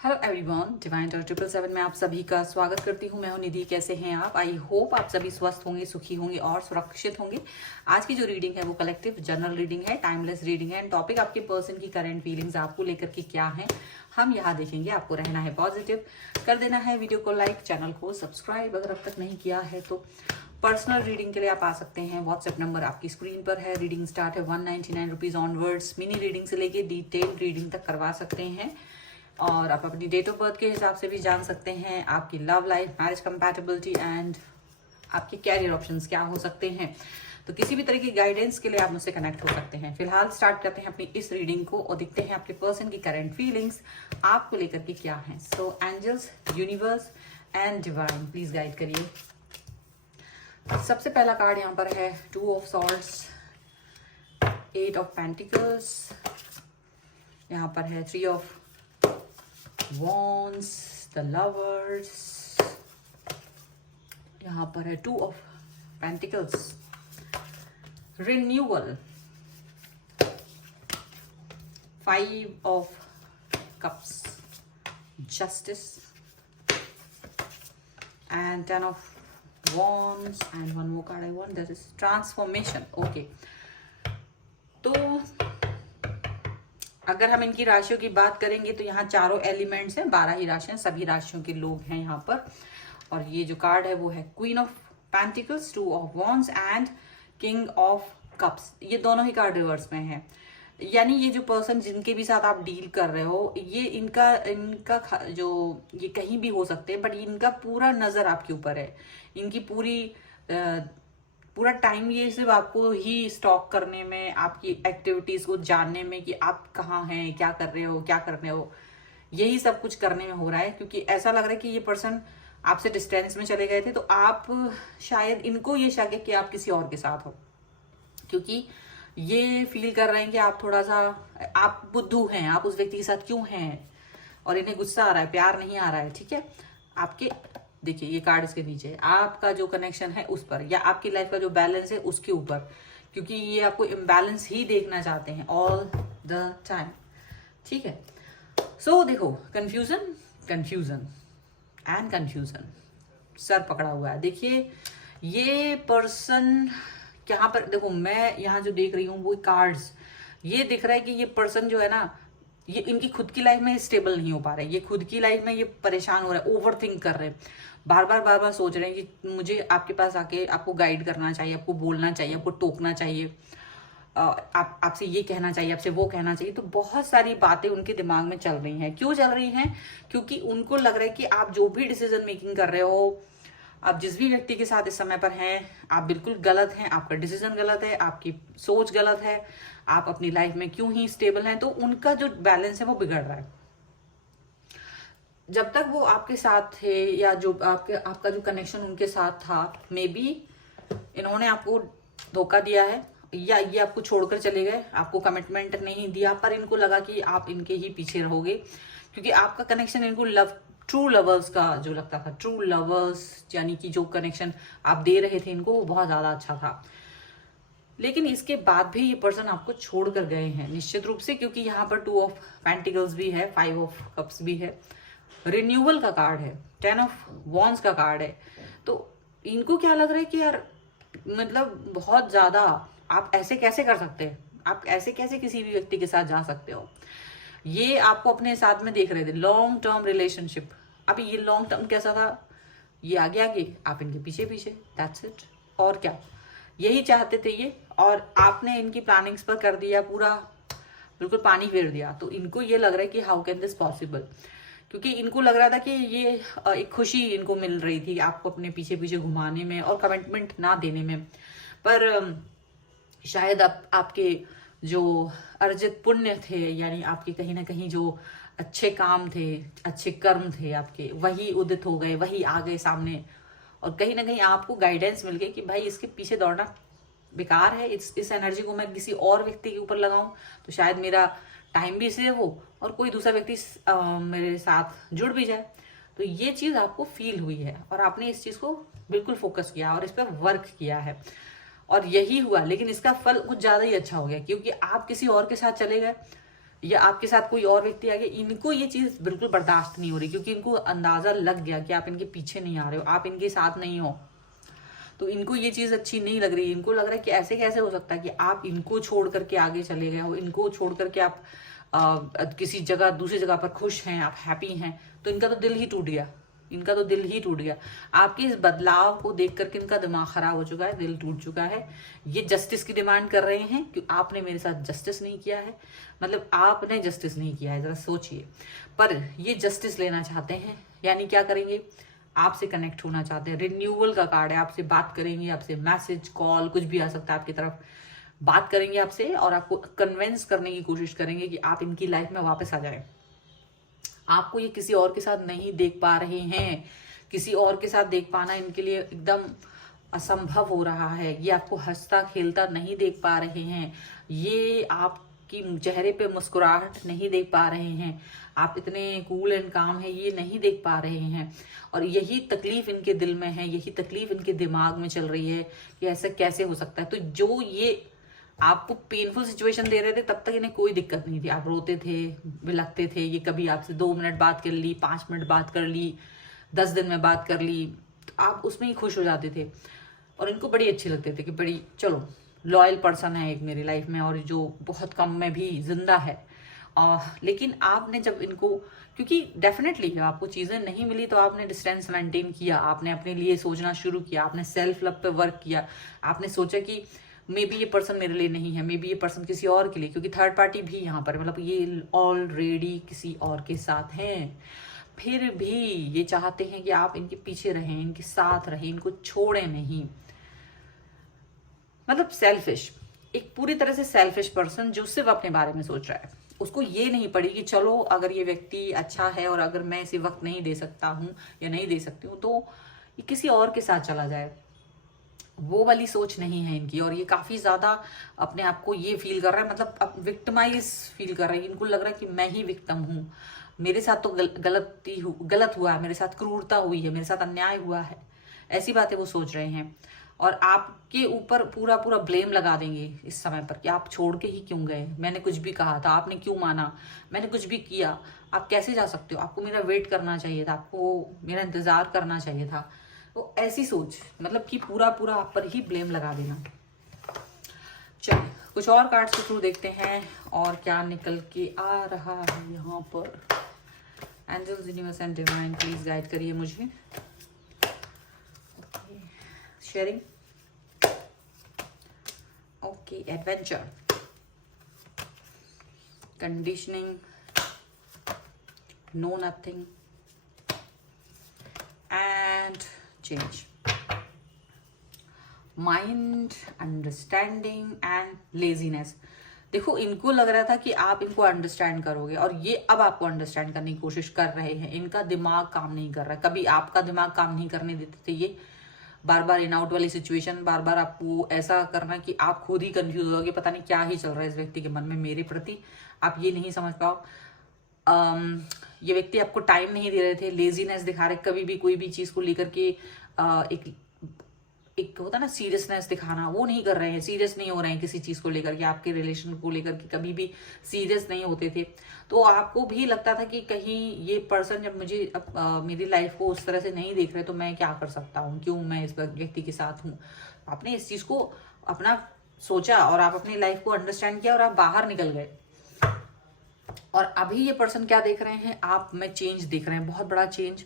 Hello everyone, divine talk 777 में आप सभी का स्वागत करती हूँ। मैं हूँ निधि। कैसे हैं आप? आई होप आप सभी स्वस्थ होंगे, सुखी होंगे और सुरक्षित होंगे। आज की जो रीडिंग है वो कलेक्टिव जनरल रीडिंग है, टाइमलेस रीडिंग है। टॉपिक आपके पर्सन की करंट फीलिंग्स आपको लेकर के क्या है हम यहाँ देखेंगे। आपको रहना है पॉजिटिव, कर देना है वीडियो को लाइक, चैनल को सब्सक्राइब अगर अब तक नहीं किया है तो। पर्सनल रीडिंग के लिए आप आ सकते हैं। व्हाट्सएप नंबर आपकी स्क्रीन पर है। रीडिंग स्टार्ट है 199 रुपीज ऑनवर्ड्स। मिनी रीडिंग से लेके डिटेल रीडिंग तक करवा सकते हैं और आप अपनी डेट ऑफ बर्थ के हिसाब से भी जान सकते हैं आपकी love life, marriage compatibility and आपके कैरियर ऑप्शंस क्या हो सकते हैं। तो किसी भी तरह की गाइडेंस के लिए आप मुझसे कनेक्ट हो सकते हैं। फिलहाल स्टार्ट करते हैं अपनी इस रीडिंग को और देखते हैं आपके पर्सन की करंट फीलिंग्स आपको लेकर के क्या है। So angels, universe and divine please guide करिए। सबसे पहला कार्ड यहाँ पर है 2 ऑफ सॉर्ड्स, 8 ऑफ पेंटिकल्स, यहाँ पर है 3 ऑफ Wands, the lovers, यहाँ पर है 2 of Pentacles, renewal, 5 of Cups, justice, and 10 of Wands, and one more card I want, that is transformation. Okay, तो अगर हम इनकी राशियों की बात करेंगे तो यहाँ चारों एलिमेंट्स हैं, 12 ही राशियां, सभी राशियों के लोग हैं यहाँ पर। और ये जो कार्ड है वो है queen of pentacles, 2 of wands and king of cups. ये दोनों ही कार्ड रिवर्स में हैं। यानी ये जो पर्सन जिनके भी साथ आप डील कर रहे हो, ये इनका जो ये कहीं भी हो सकते हैं, बट इनका पूरा नजर आपके ऊपर है। इनकी पूरा टाइम ये सिर्फ आपको ही स्टॉक करने में, आपकी एक्टिविटीज को जानने में कि आप कहाँ हैं, क्या कर रहे हो, क्या कर रहे हो, यही सब कुछ करने में हो रहा है। क्योंकि ऐसा लग रहा है कि ये पर्सन आपसे डिस्टेंस में चले गए थे, तो आप शायद इनको ये शक है कि आप किसी और के साथ हो, क्योंकि ये फील कर रहे हैं कि आप थोड़ा सा आप बुद्धू हैं, आप उस व्यक्ति के साथ क्यों हैं, और इन्हें गुस्सा आ रहा है, प्यार नहीं आ रहा है। ठीक है, आपके देखिए ये कार्ड इसके नीचे, आपका जो कनेक्शन है उस पर, या आपकी लाइफ का जो बैलेंस है उसके ऊपर, क्योंकि ये आपको इम्बैलेंस ही देखना चाहते हैं ऑल द टाइम। ठीक है, सो देखो, confusion confusion and confusion, sir पकड़ा हुआ है। देखिए ये पर्सन यहाँ पर, देखो मैं यहाँ जो देख रही हूँ वो कार्ड्स, ये दिख रहा है कि ये पर्सन जो है ना, ये इनकी खुद की लाइफ में स्टेबल नहीं हो पा रहे। ये खुद की लाइफ में ये परेशान हो रहे हैं, ओवर थिंक कर रहे हैं, बार बार सोच रहे हैं कि मुझे आपके पास आके आपको गाइड करना चाहिए, आपको बोलना चाहिए, आपको टोकना चाहिए, आपसे ये कहना चाहिए, आपसे वो कहना चाहिए। तो बहुत सारी बातें उनके दिमाग में चल रही हैं। क्यों चल रही हैं? क्योंकि उनको लग रहा है कि आप जो भी डिसीजन मेकिंग कर रहे हो, आप जिस भी व्यक्ति के साथ इस समय पर हैं, आप बिल्कुल गलत हैं, आपका डिसीजन गलत है, आपकी सोच गलत है, आप अपनी लाइफ में क्यों ही स्टेबल हैं। तो उनका जो बैलेंस है वो बिगड़ रहा है। जब तक वो आपके साथ थे, या जो आपका जो कनेक्शन उनके साथ था, मे बी इन्होंने आपको धोखा दिया है, या ये आपको छोड़कर चले गए, आपको कमिटमेंट नहीं दिया, पर इनको लगा कि आप इनके ही पीछे रहोगे, क्योंकि आपका कनेक्शन इनको ट्रू लवर्स का जो लगता था, ट्रू लवर्स यानी कि जो कनेक्शन आप दे रहे थे इनको, वो बहुत ज्यादा अच्छा था। लेकिन इसके बाद भी ये पर्सन आपको छोड़ कर गए हैं निश्चित रूप से, क्योंकि यहाँ पर 2 ऑफ पेंटिकल्स भी है, 5 ऑफ कप्स भी है, रिन्यूअल का कार्ड है, 10 ऑफ वॉन्ड्स का कार्ड है। तो इनको क्या लग रहा है कि यार, मतलब बहुत ज्यादा आप ऐसे कैसे कर सकते हैं, आप ऐसे कैसे किसी भी व्यक्ति के साथ जा सकते हो। ये आपको अपने साथ में देख रहे थे, लॉन्ग टर्म रिलेशनशिप। अब ये लॉन्ग टर्म कैसा था, ये आगे आगे, आप इनके पीछे पीछे, दैट्स इट। और क्या, यही चाहते थे ये, और आपने इनकी प्लानिंग्स पर कर दिया पूरा, बिल्कुल पानी फेर दिया। तो इनको ये लग रहा है कि हाउ कैन दिस पॉसिबल, क्योंकि इनको लग रहा था कि ये एक खुशी इनको मिल रही थी आपको अपने पीछे पीछे घुमाने में और कमिटमेंट ना देने में। पर शायद आपके जो अर्जित पुण्य थे, यानी आपके कहीं ना कहीं जो अच्छे काम थे, अच्छे कर्म थे आपके, वही उदित हो गए, वही आ गए सामने, और कहीं ना कहीं आपको गाइडेंस मिल गई कि भाई इसके पीछे दौड़ना बेकार है। इस एनर्जी को मैं किसी और व्यक्ति के ऊपर लगाऊं तो शायद मेरा टाइम भी सेव हो और कोई दूसरा व्यक्ति मेरे साथ जुड़ भी जाए। तो ये चीज आपको फील हुई है और आपने इस चीज को बिल्कुल फोकस किया और इस पर वर्क किया है। और यही हुआ, लेकिन इसका फल कुछ ज्यादा ही अच्छा हो गया क्योंकि आप किसी और के साथ चले गए या आपके साथ कोई और व्यक्ति आ गया, इनको ये चीज बिल्कुल बर्दाश्त नहीं हो रही, क्योंकि इनको अंदाजा लग गया कि आप इनके पीछे नहीं आ रहे हो, आप इनके साथ नहीं हो। तो इनको ये चीज अच्छी नहीं लग रही। इनको लग रहा है कि ऐसे कैसे हो सकता है कि आप इनको छोड़ करके आगे चले गए हो, इनको छोड़ करके आप किसी जगह दूसरी जगह पर खुश हैं, आप हैप्पी हैं। तो इनका तो दिल ही टूट गया, इनका तो दिल ही टूट गया। आपके इस बदलाव को देख करके इनका दिमाग खराब हो चुका है, दिल टूट चुका है। ये जस्टिस की डिमांड कर रहे हैं कि आपने मेरे साथ जस्टिस नहीं किया है, मतलब आपने जस्टिस नहीं किया है, जरा सोचिए। पर ये जस्टिस लेना चाहते हैं, यानी क्या करेंगे, आपसे कनेक्ट होना चाहते हैं। रिन्यूअल का कार्ड है, आपसे बात करेंगे, आपसे मैसेज कॉल कुछ भी आ सकता है आपकी तरफ, बात करेंगे आपसे और आपको कन्विंस करने की कोशिश करेंगे कि आप इनकी लाइफ में वापस आ जाएं। आपको ये किसी और के साथ नहीं देख पा रहे हैं, किसी और के साथ देख पाना इनके लिए एकदम असंभव हो रहा है। ये आपको हंसता खेलता नहीं देख पा रहे हैं, ये आपकी चेहरे पे मुस्कुराहट नहीं देख पा रहे हैं, आप इतने कूल एंड काम है ये नहीं देख पा रहे हैं। और यही तकलीफ इनके दिल में है, यही तकलीफ इनके दिमाग में चल रही है कि ऐसा कैसे हो सकता है। तो जो ये आपको पेनफुल सिचुएशन दे रहे थे तब तक इन्हें कोई दिक्कत नहीं थी, आप रोते थे, बिलखते थे। ये कभी आपसे 2 मिनट बात कर ली, 5 मिनट बात कर ली, 10 दिन में बात कर ली, तो आप उसमें ही खुश हो जाते थे और इनको बड़ी अच्छी लगते थे कि बड़ी चलो लॉयल पर्सन है एक मेरी लाइफ में और जो बहुत कम में भी जिंदा है। लेकिन आपने जब इनको, क्योंकि डेफिनेटली जब आपको चीजें नहीं मिली तो आपने डिस्टेंस मेंटेन किया, आपने अपने लिए सोचना शुरू किया, आपने सेल्फ लव पे वर्क किया, आपने सोचा कि मे बी ये पर्सन मेरे लिए नहीं है, मे बी ये पर्सन किसी और के लिए, क्योंकि थर्ड पार्टी भी यहाँ पर, मतलब ये ऑलरेडी किसी और के साथ हैं। फिर भी ये चाहते हैं कि आप इनके पीछे रहें, इनके साथ रहें, इनको छोड़ें नहीं। मतलब सेल्फिश, एक पूरी तरह से सेल्फिश पर्सन जो सिर्फ अपने बारे में सोच रहा है। उसको ये नहीं पड़ी कि चलो अगर ये व्यक्ति अच्छा है और अगर मैं इसे वक्त नहीं दे सकता हूँ या नहीं दे सकती हूँ तो ये किसी और के साथ चला जाए, वो वाली सोच नहीं है इनकी। और ये काफी ज्यादा अपने आप को ये फील कर रहा है, मतलब अब विक्टिमाइज फील कर रहा है। इनको लग रहा है कि मैं ही विक्टिम हूँ, मेरे साथ तो गलत हुआ है, मेरे साथ क्रूरता हुई है, मेरे साथ अन्याय हुआ है, ऐसी बातें वो सोच रहे हैं। और आपके ऊपर पूरा पूरा ब्लेम लगा देंगे इस समय पर कि आप छोड़ के ही क्यों गए, मैंने कुछ भी कहा था, आपने क्यों माना, मैंने कुछ भी किया, आप कैसे जा सकते हो, आपको मेरा वेट करना चाहिए था, आपको मेरा इंतजार करना चाहिए था। तो ऐसी सोच, मतलब कि पूरा पूरा आप पर ही ब्लेम लगा देना। चलिए कुछ और कार्ड्स के थ्रू देखते हैं और क्या निकल के आ रहा है यहाँ पर। Angels, universe and divine please guide करिए मुझे। Sharing, okay, adventure, conditioning, no nothing and change, mind, understanding and laziness. देखो इनको लग रहा था कि आप इनको अंडरस्टैंड करोगे और ये अब आपको अंडरस्टैंड करने की कोशिश कर रहे हैं। इनका दिमाग काम नहीं कर रहा है, कभी आपका दिमाग काम नहीं करने देते थे ये, बार बार इन आउट वाली सिचुएशन, बार बार आपको ऐसा करना कि आप खुद ही कंफ्यूज हो कि पता नहीं क्या ही चल रहा है इस व्यक्ति के मन में मेरे प्रति, आप ये नहीं समझ पाओ। ये व्यक्ति आपको टाइम नहीं दे रहे थे, लेजीनेस दिखा रहे, कभी भी कोई भी चीज को लेकर के एक होता ना सीरियसनेस दिखाना, वो नहीं कर रहे हैं, सीरियस नहीं हो रहे हैं किसी चीज को लेकर के, आपके रिलेशन को लेकर के कभी भी सीरियस नहीं होते थे। तो आपको भी लगता था कि कहीं ये पर्सन जब मुझे मेरी लाइफ को उस तरह से नहीं देख रहे तो मैं क्या कर सकता हूँ, क्यों मैं इस व्यक्ति के साथ हूँ। आपने इस चीज को अपना सोचा और आप अपनी लाइफ को अंडरस्टैंड किया और आप बाहर निकल गए। और अभी ये पर्सन क्या देख रहे हैं, आप में चेंज देख रहे हैं, बहुत बड़ा चेंज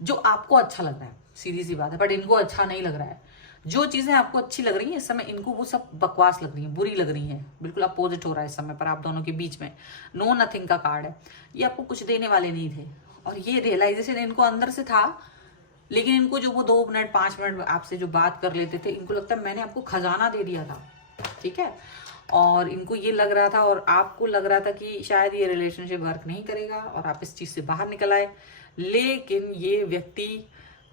जो आपको अच्छा लग रहा है, सीधी सी बात है, बट इनको अच्छा नहीं लग रहा है। जो चीजें आपको अच्छी लग रही हैं इस समय इनको वो सब बकवास लग रही है, बुरी लग रही है, बिल्कुल अपोजिट हो रहा है इस समय पर आप दोनों के बीच में। नो नथिंग का कार्ड है, ये आपको कुछ देने वाले नहीं थे और ये रियलाइजेशन इनको अंदर से था, लेकिन इनको जो वो 2 मिनट 5 मिनट आपसे जो बात कर लेते थे, इनको लगता है मैंने आपको खजाना दे दिया था, ठीक है। और इनको ये लग रहा था और आपको लग रहा था कि शायद ये रिलेशनशिप वर्क नहीं करेगा और आप इस चीज से बाहर निकल आए। लेकिन ये व्यक्ति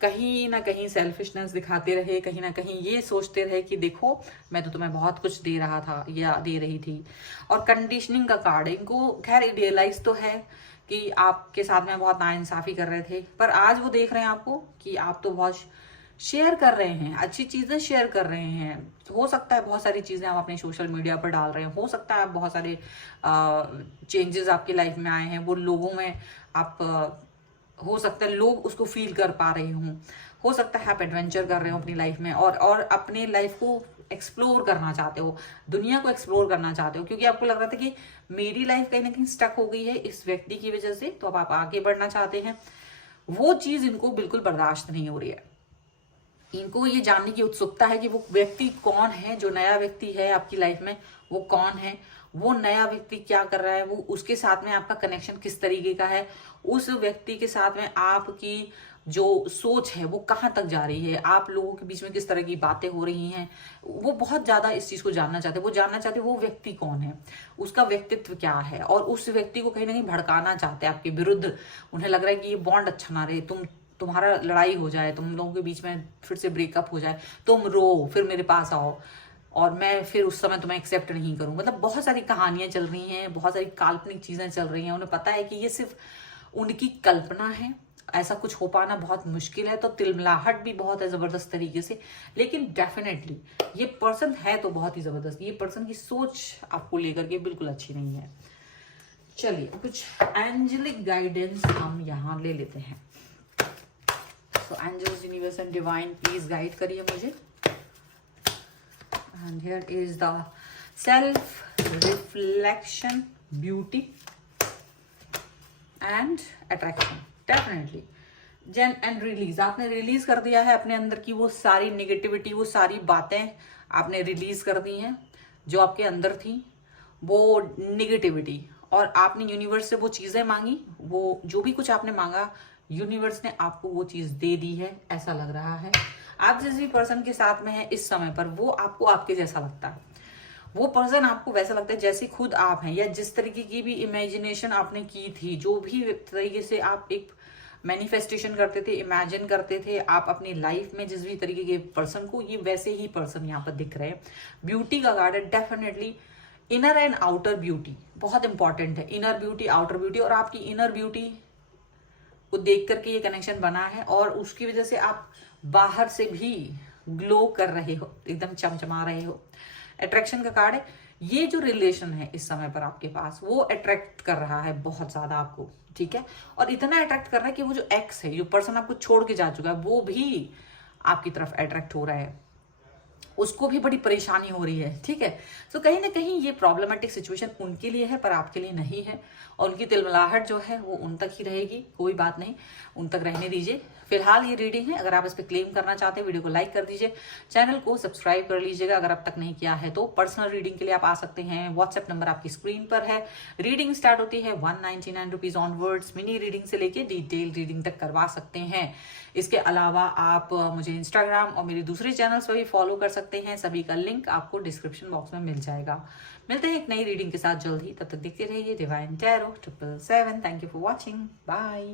कहीं ना कहीं सेल्फिशनेस दिखाते रहे, कहीं ना कहीं ये सोचते रहे कि देखो मैं तो तुम्हें बहुत कुछ दे रहा था या दे रही थी। और कंडीशनिंग का कार्ड, इनको खैर रियलाइज तो है कि आपके साथ में बहुत नाइंसाफी कर रहे थे, पर आज वो देख रहे हैं आपको कि आप तो बहुत शेयर कर रहे हैं, अच्छी चीजें शेयर कर रहे हैं। हो सकता है बहुत सारी चीजें आप अपने सोशल मीडिया पर डाल रहे हैं, हो सकता है आप बहुत सारे चेंजेस आपकी लाइफ में आए हैं, वो लोगों में आप हो सकता है लोग उसको फील कर पा रहे हों, हो सकता है आप एडवेंचर कर रहे हो अपनी लाइफ में और अपने लाइफ को एक्सप्लोर करना चाहते हो, दुनिया को एक्सप्लोर करना चाहते हो, क्योंकि आपको लग रहा था कि मेरी लाइफ कहीं ना कहीं स्टक हो गई है इस व्यक्ति की वजह से, तो अब आप आगे बढ़ना चाहते हैं। वो चीज इनको बिल्कुल बर्दाश्त नहीं हो रही है। इनको ये जानने की उत्सुकता है कि वो व्यक्ति कौन है, जो नया व्यक्ति है आपकी लाइफ में वो कौन है, वो नया व्यक्ति क्या कर रहा है, वो उसके साथ में आपका कनेक्शन किस तरीके का है, उस व्यक्ति के साथ में आपकी जो सोच है वो कहाँ तक जा रही है, आप लोगों के बीच में किस तरह की बातें हो रही हैं। वो बहुत ज्यादा इस चीज को जानना चाहते हैं। वो जानना चाहते हैं वो व्यक्ति कौन है, उसका व्यक्तित्व क्या है, और उस व्यक्ति को कहीं ना कहीं भड़काना चाहते हैं आपके विरुद्ध। उन्हें लग रहा है कि ये बॉन्ड अच्छा ना रहे, तुम्हारा लड़ाई हो जाए, तुम लोगों के बीच में फिर से ब्रेकअप हो जाए, तुम रो फिर मेरे पास आओ और मैं फिर उस समय तुम्हें एक्सेप्ट नहीं करूं। मतलब बहुत सारी कहानियां चल रही हैं, बहुत सारी काल्पनिक चीजें चल रही हैं। उन्हें पता है कि ये सिर्फ उनकी कल्पना है, ऐसा कुछ हो पाना बहुत मुश्किल है, तो तिलमिलाहट भी बहुत है जबरदस्त तरीके से। लेकिन डेफिनेटली ये पर्सन है तो बहुत ही जबरदस्त। ये पर्सन की सोच आपको लेकर के बिल्कुल अच्छी नहीं है। चलिए कुछ एंजेलिक गाइडेंस हम यहाँ ले लेते हैं। तो angels, universe and divine please guide करिए मुझे। And here is the self reflection, beauty and attraction. Definitely zen and release, आपने रिलीज कर दिया है अपने अंदर की वो सारी नेगेटिविटी, वो सारी बातें आपने रिलीज कर दी हैं जो आपके अंदर थी, वो नेगेटिविटी, और आपने यूनिवर्स से वो चीजें मांगी, वो जो भी कुछ आपने मांगा यूनिवर्स ने आपको वो चीज दे दी है, ऐसा लग रहा है। आप जिस भी पर्सन के साथ में है इस समय पर, वो आपको आपके जैसा लगता है। वो पर्सन आपको वैसा लगता है जैसे खुद आप हैं, या जिस तरीके की भी इमेजिनेशन आपने की थी, जो भी तरीके से आप एक मैनिफेस्टेशन करते थे, इमेजिन करते थे आप अपनी लाइफ में जिस भी तरीके के पर्सन को, ये वैसे ही पर्सन यहाँ पर दिख रहे हैं। ब्यूटी का कार्ड है definitely. Inner and outer beauty बहुत इंपॉर्टेंट है। इनर ब्यूटी, आउटर ब्यूटी, और आपकी इनर ब्यूटी को देख करके ये कनेक्शन बना है, और उसकी वजह से आप बाहर से भी ग्लो कर रहे हो, एकदम चमचमा रहे हो। अट्रैक्शन का कार्ड है। ये जो रिलेशन है इस समय पर आपके पास, वो अट्रैक्ट कर रहा है बहुत ज्यादा आपको, ठीक है। और इतना अट्रैक्ट कर रहा है कि वो जो एक्स है, जो पर्सन आपको छोड़ के जा चुका है, वो भी आपकी तरफ अट्रैक्ट हो रहा है, उसको भी बड़ी परेशानी हो रही है, ठीक है। तो कहीं ना कहीं ये प्रॉब्लमेटिक सिचुएशन उनके लिए है पर आपके लिए नहीं है, और उनकी तिलमिलाहट जो है वो उन तक ही रहेगी, कोई बात नहीं, उन तक रहने दीजिए। फिलहाल ये रीडिंग है। अगर आप इस पर क्लेम करना चाहते हैं वीडियो को लाइक कर दीजिए, चैनल को सब्सक्राइब कर लीजिएगा अगर अब तक नहीं किया है तो। पर्सनल रीडिंग के लिए आप आ सकते हैं, व्हाट्सएप नंबर आपकी स्क्रीन पर है। रीडिंग स्टार्ट होती है 199 रुपीज ऑनवर्ड्स। मिनी रीडिंग से लेके डिटेल रीडिंग तक करवा सकते हैं। इसके अलावा आप मुझे इंस्टाग्राम और मेरे दूसरे चैनल्स पर भी फॉलो कर सकते हैं, सभी का लिंक आपको डिस्क्रिप्शन बॉक्स में मिल जाएगा। मिलते हैं एक नई रीडिंग के साथ जल्द ही, तब तक देखते रहिए divine tarot 777। Thank you for watching, bye.